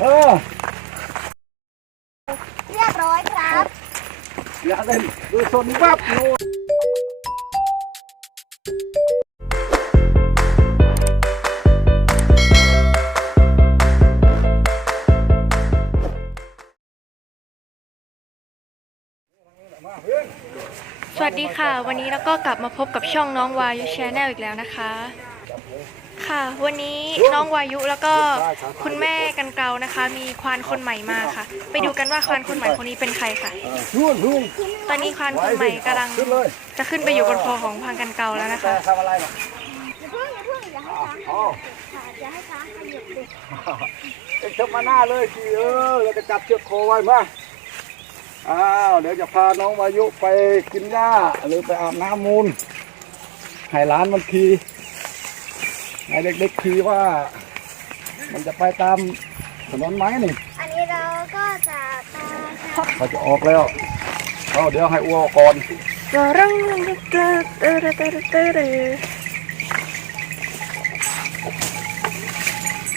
เออเรียบร้อยครับ อย่าเล่นดูสนวับโน่นสวัสดีค่ะ วันนี้เราก็กลับมาพบกับช่องน้องวายุชแนลอีกแล้วนะคะ ค่ะ วันนี้น้องวายุแล้วก็คุณแม่กันเกลานะคะ มีควานคนใหม่มาค่ะ ไปดูกันว่าควานคนใหม่คนนี้เป็นใครค่ะ นู่นนู่นตอนนี้ควานคนใหม่กำลังขึ้นเลยจะขึ้นไปอยู่บนคอของพังกันเกลาแล้วนะคะทำอะไรน่ะอย่าเพิ่งอย่าเพิ่งอย่าให้ช้างอ๋อค่ะอย่าให้ช้างขยับดิเอ็งเชือกมาหน้าเลยทีเออเราจะจับเชือกโคไว้มาอ้าวเดี๋ยวจะพาน้องวายุไปกินหญ้าหรือไปอาบน้ำมูลให้ร้านมันขี่ ให้เด็กๆขี่ว่า มันจะไปตามถนนไหมนี่อันนี้เราก็จะตาเขาจะออกแล้วเอาเดี๋ยวให้อ้วก่อน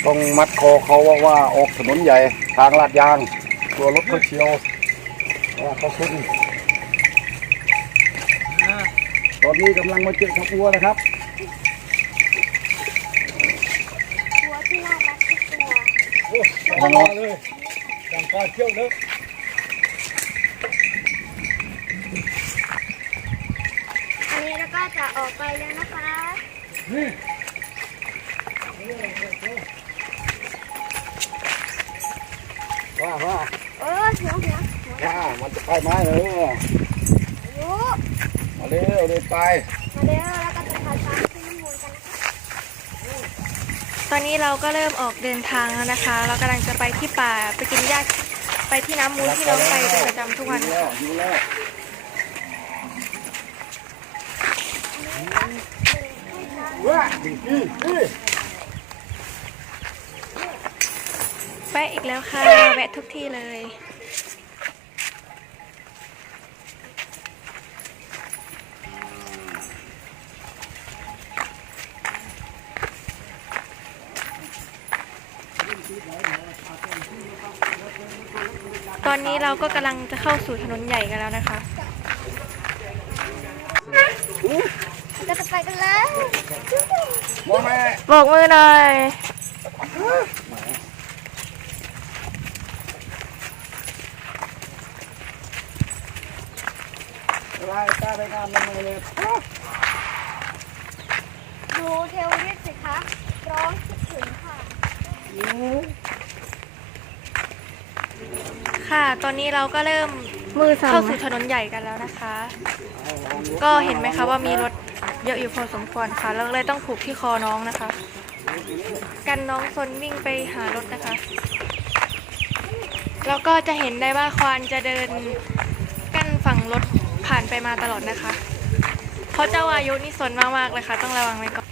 ต้องมัดคอเขาว่าว่าออกถนนใหญ่ทางลาดยางตัวรถเขาเฉียวว่าเขาขึ้นตอนนี้กำลังมาเจอกับวัวนะครับ เลยจังกาเที่ยวเนอะอันนี้เราก็จะออกไปแล้วนะคะนี่ว่าว่าเออหัวหัวหัวว่ามันจะไปไหมเอออายุมาเร็วเดินไป มาเร็วแล้วก็จะพาช้างขึ้นน้ำมูลกันนะคะ ตอนนี้เราก็เริ่มออกเดินทางแล้วนะคะ เรากำลังจะไปที่ป่าไปกินหญ้าไปที่น้ำมูลที่เราไปเป็นประจำทุกวันอยู่แล้วอยู่แล้วว้าดีดีแวะอีกแล้วค่ะ แวะทุกที่เลย อนนี้เราก็กำลังจะเข้าสู่ถนนใหญ่กันแล้วนะคะเราจะไปกันแล้วมองแม่บอกมือหน่อย ลายตาไปงานมันเลย ดูเทวริสสิคะร้องคิดถึงค่ะ ค่ะ ตอนนี้เราก็เริ่มเข้าสู่ถนนใหญ่กันแล้วนะคะ ก็เห็นไหมคะว่ามีรถเยอะอยู่พอสมควรค่ะเราเลยต้องผูกที่คอน้องนะคะ กันน้องซนวิ่งไปหารถนะคะ แล้วก็จะเห็นได้ว่าควานจะเดินกั้นฝั่งรถผ่านไปมาตลอดนะคะ เพราะเจ้าอายุนี่สนมากๆเลยค่ะ ต้องระวังไว้ก่อน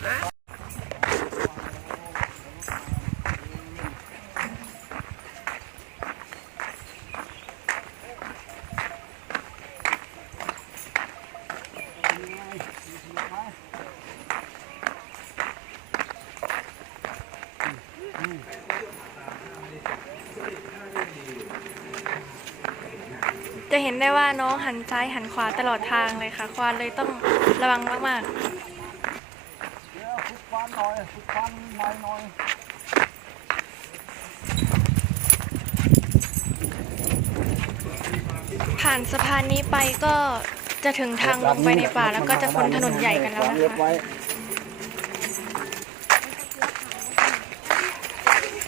เห็นได้ว่าน้องหันซ้ายหันขวาตลอดทางเลยค่ะ ควานเลยต้องระวังมากเดี๋ยวฝึกฟันหน่อยฝึกฟันหน่อยหน่อยๆผ่านสะพานนี้ไปก็จะถึงทางลงไปในป่าแล้วก็จะพ้นถนนใหญ่กันแล้วนะคะ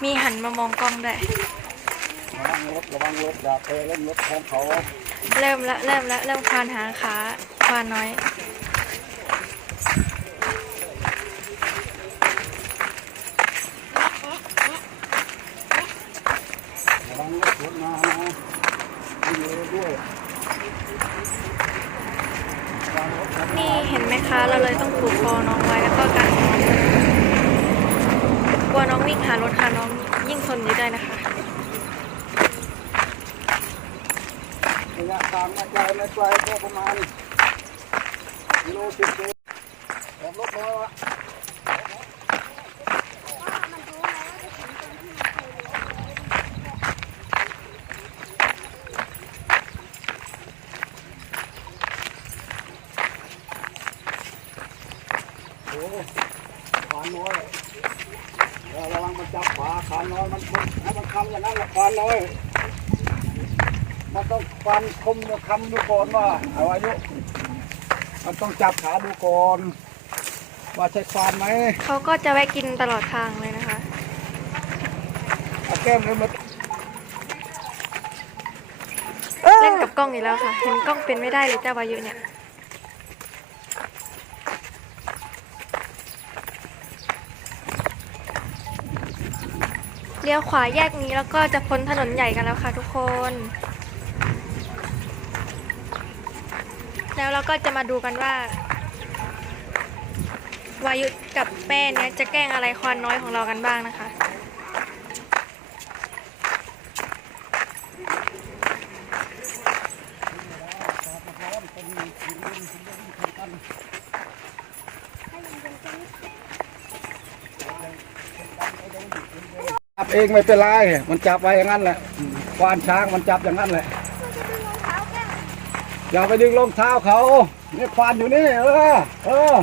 มีหันมามองกล้องด้วยระวังรถระวังรถอย่าไปเล่นรถของเขา เริ่มละเริ่มละเริ่มควานหางขาควานน้อยางไม่ไกลไม่ไกลก็ประมาณกิโลสิบกิโลแบบรถน้อยล้โอ้ขวานน้อยระวังมันจับขาขานน้อยมันมันให้มันคำอย่างนั้นหละขานน้อย มันต้องฟันคมดูคำดูก่อนว่าเอาอายุมันต้องจับขาดูก่อนว่าใช่ควานไหมเขาก็จะแวะกินตลอดทางเลยนะคะเอาแก้มเลยมาเล่นกับกล้องอีกแล้วค่ะ เห็นกล้องเป็นไม่ได้เลยเจ้าวายุเนี่ยเลี้ยวขวาแยกนี้แล้วก็จะพ้นถนนใหญ่กันแล้วค่ะทุกคน แล้วเราก็จะมาดูกันว่าวายุกับแป้เนี่ยจะแกล้งอะไรควานน้อยของเรากันบ้างนะคะ จับเองไม่เป็นไร มันจับไว้อย่างนั้นแหละควานช้างมันจับอย่างนั้นแหละ อย่าไปดึงรองเท้าเขานี่ควานอยู่นี่ เออ เออ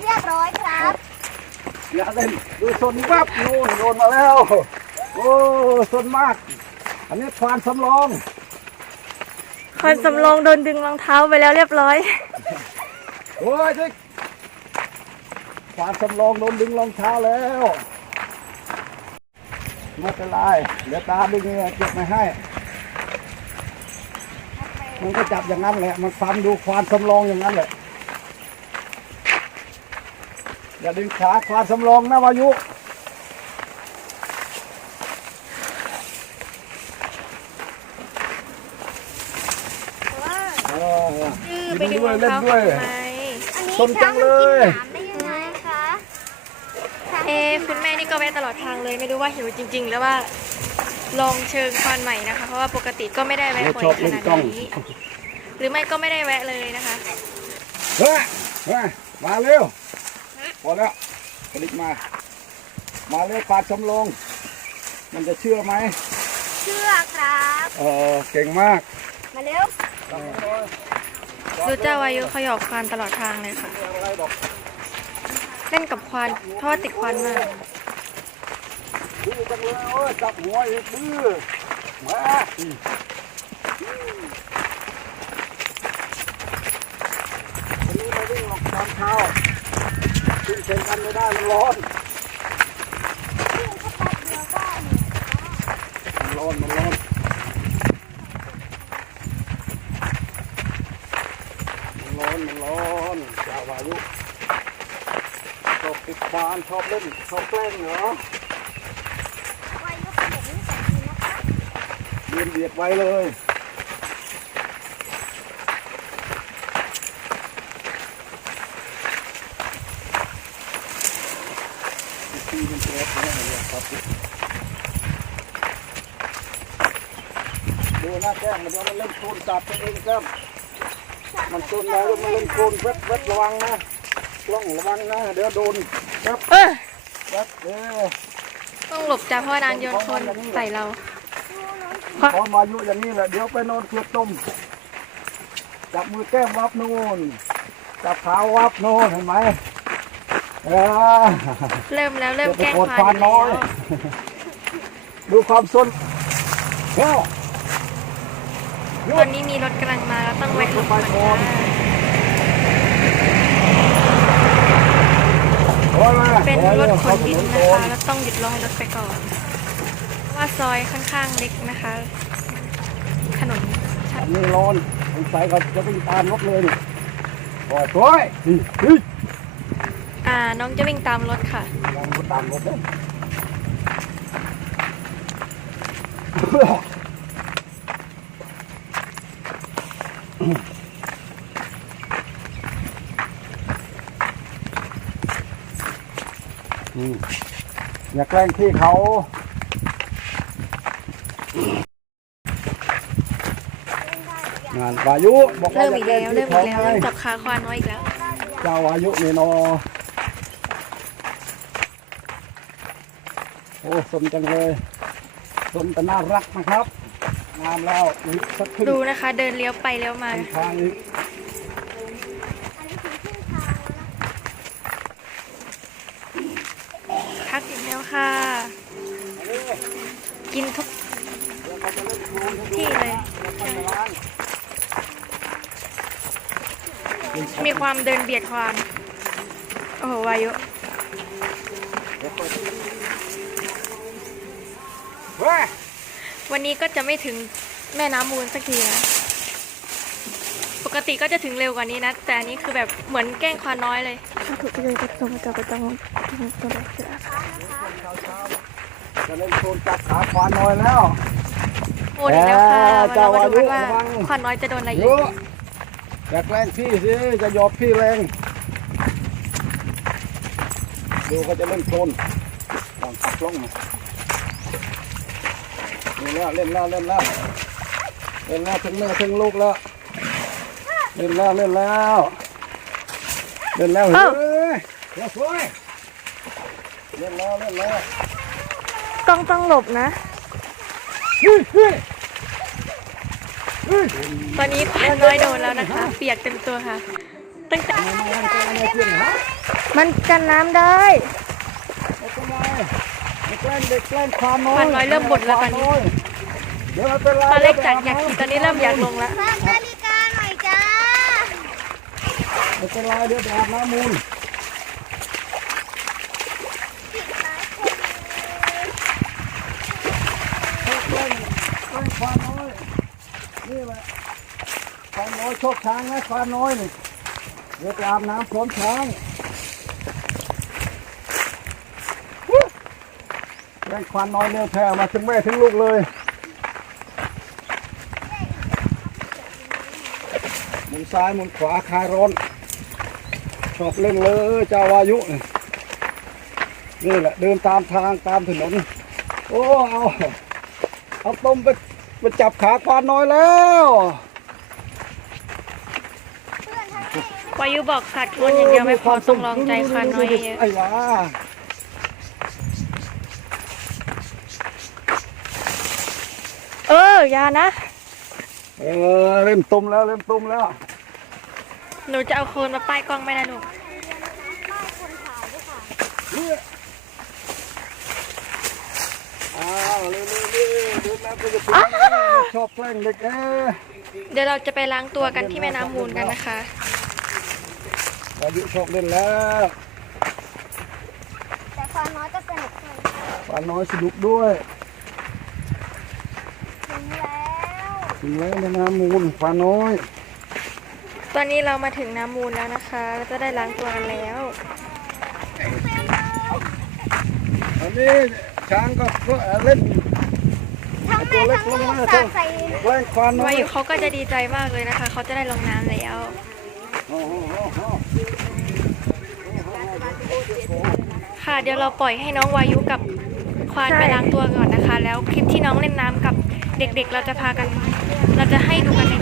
เรียบร้อยครับ อย่าเล่นดูสนวับนู่นโดนมาแล้ว โอ้สนมาก อันนี้ควานสำรอง คอนสำรองโดนดึงรองเท้าไปแล้วเรียบร้อย โอ้ยเด็กควานสำรองโดนดึงรองเท้าแล้วไม่เป็นไรเดี๋ยวตาดึงเนี่ยเก็บมาให้ มันก็จับอย่างนั้นแหละ มันฟันดูควานสำรองอย่างนั้นแหละ อย่าดึงขาควานสำรองนะวายุเออ ดื้อกินไปดึงด้รวยองเล่นเท้าด้วยทำไมอันนี้สนจังเลยช้างมันกินหนามได้ยังไงคะช้างเอะคุณแม่นี่ก็แวะตลอดทางเลยไม่รู้ว่าหิวจริง ๆ แล้วว่า ลองเชิงควานใหม่นะคะ เพราะว่าปกติก็ไม่ได้แวะไม่บ่อชอยบขเล่นนาดกล้องนี้หรือไม่ก็ไม่ได้แวะเลยนะคะเฮ้ยเฮ้ยมาเร็วพอแล้วผลิตมา มาเร็วปาดสำรองมันจะเชื่อไหมเชือกครับเออเก่งมาก มาเร็วดูเจ้าวายุเขาหยอกควานตลอดทางเลยค่ะอะไรดอกเล่นกับควานเพราะว่าติดควานมาก ดื้อจังเลยโอ้ยจับหัวอีกดื้อมาอันนี้มาวิ่งออกตอนเช้าขึ้นเซ็นกันไม่ได้มันร้อน มันร้อนมันร้อนมันร้อนมันร้อนจาวายุชอบติดควานชอบเล่นชอบแกล้งเหรอ ไว้ยกเป็นแบบนี้สองทีนะคะ เบี ยดเบียดไว้เลยที่มันเจ็บนะเนี่ยครับดูหน้าแก้มมันเดี๋ยวมันเล่นโคลนจับตัวเองครับมันโดนแล้วมันเล่นโคลนเวทเวทระวังนะกล้องระวังนะเดี๋ยวโดนครับเออเวทเออต้องหลบจ้าเพราะว่านางโยนโคลนใส่เรา พอมาอายุอย่างนี้แหละเดี๋ยวไปนอนเกลือต้มจับมือแก้มวับนู่นจับขาวับนู่นเห็นไหมเออเริ่มแล้วเริ่มแกล้งโคตรควานน้แล้อวยดูความสนเฮ้ยตอนนี้มีรถกำลังมาแล้วต้องแวะหลบก่อนจ้าโอ้ยมาเป็นรถขนดินโอ้นะคะยแล้วต้องหยุดรอให้รถไปก่อนเพราะ ว่าซอยค่อนข้างเล็กนะคะ ถนนชัอัดนนี้ร้อนสงสัยเขาจะวิ่งตามรถเลยนี่โอ้ยโอ้ยนี่เฮ้ยอ่าน้องจะวิ่งตามรถค่ะลองรถตามรถเลยอืมอย่าแกล้งที่เขาานวายุบอกว่าเริ่มอีกแล้วย่าเริ่มแกอีล้กงแล้วที่เริ่มเขาจับขาควานน้อยอีกแล้วเจ้าวายุนี่เนอโอ้สมจังเลยสมแต่น่ารักนะครับงามแล้วอีกสักครึ่งดูนะคะ เดินเลี้ยวไปเลี้ยวมาทางอีกอัน มีความเดินเบียดความ โอ้โหวายุเดี๋ยวค่อยเฮ้ยวันนี้ก็จะไม่ถึงแม่น้ำมูลสักทีนะ ปกติก็จะถึงเร็วกว่านี้นะ แต่อันนี้คือแบบเหมือนแกล้งควานน้อยเลยจะเล่นโคลนจับขาควานน้อยแล้วโอ้ดีแล้วค่ะแหมเรามาดูกันว่าเจ้าวายุระวังควานน้อยจะโดนอะไรเยอีก อะอยากแรงพี่สิจะยอมพี่แรงดูเขาจะเล่นโคลนลองตักลงมาเล่นแล้วเล่นแล้วเล่นแล้วเล่นแล้วถึงแม่ถึงลูกแล้วเล่นแล้วเล่นแล้วเล่นแล้วเฮ้ยเฮ้ยสวยเล่นแล้วเล่นแล้วต้องต้องหลบนะเฮ้ยเฮ้ยเฮ้ย ตอนนี้ควานน้อยโดนแล้วนะคะ เปียกเต็มตัวค่ะ ตั้งแต่ มันกันน้ำได้ไม่เป็นไรไม่แกล้งเกล้งความน้อยความน้อยเริ่มบ่นแล้วตอนนี้เดี๋ยวเป็นไรตอนแรกจากอยากขี่ตอนนี้เริ่มอยากลงแล้วนาฬิกาหน่อยจ้าไม่เป็นไรเดี๋ยวไปอาบน้ำมูลแกล้งแกล้งความน้อยนี่แหละ ควาชกช้างนะควาน้อยนี่เดี๋ยวไปอาบน้ำพร้อมช้างแกล้งความน้อยเร็วแท้มาถึงแม่ถึงลูกเลยหมุนซ้ายหมุนขวาคลายร้อนชอบเล่นเลยเจ้าวายุนี่นี่แหละเดินตามทางตามถนน โอ้เอาเอาต้มไปไปจับขาควานน้อยแล้ว วายุบอกขาดทุนอย่างเดียวไม่พอต้องลองใจควานน้อยเยอะไอ้ยาเอออย่านะ เออเล่นต้มแล้วเล่นต้มแล้ว หนูจะเอาโคนมาป้ายกล้องไม่ได้ลูกอ้าวเร็วเร็วเร็วเดินน้ำก็จะถึงแล้วชอบแกล้งเด็กเอ้ยเดี๋ยวเราจะไปล้างตัวกันที่แม่น้ำมูลกันนะคะ วายุชอบเล่นแล้วแต่ความน้อยก็สนุกเลยควานน้อยสนุกด้วยถึงแล้วถึงแล้วในน้ำมูลควานน้อยตอนนี้เรามาถึงน้ำมูลแล้วนะคะเราจะได้ล้างตัวกันแล้วอันนี้ช้างก็เล่นทั้งแม่ทั้งลูกสาดใส่แกล้งควานน้อวาย ยุเขาก็จะดีใจมากเลยนะคะ เขาจะได้ลงน้ำแล้ว โอ้โหโอ้โห ค่ะ เดี๋ยวเราปล่อยให้น้องวายุกับควานไปล้างตัวก่อนนะคะ แล้วคลิปที่น้องเล่นน้ำกับเด็กๆ เราจะพากัน เราจะให้ดูกันใน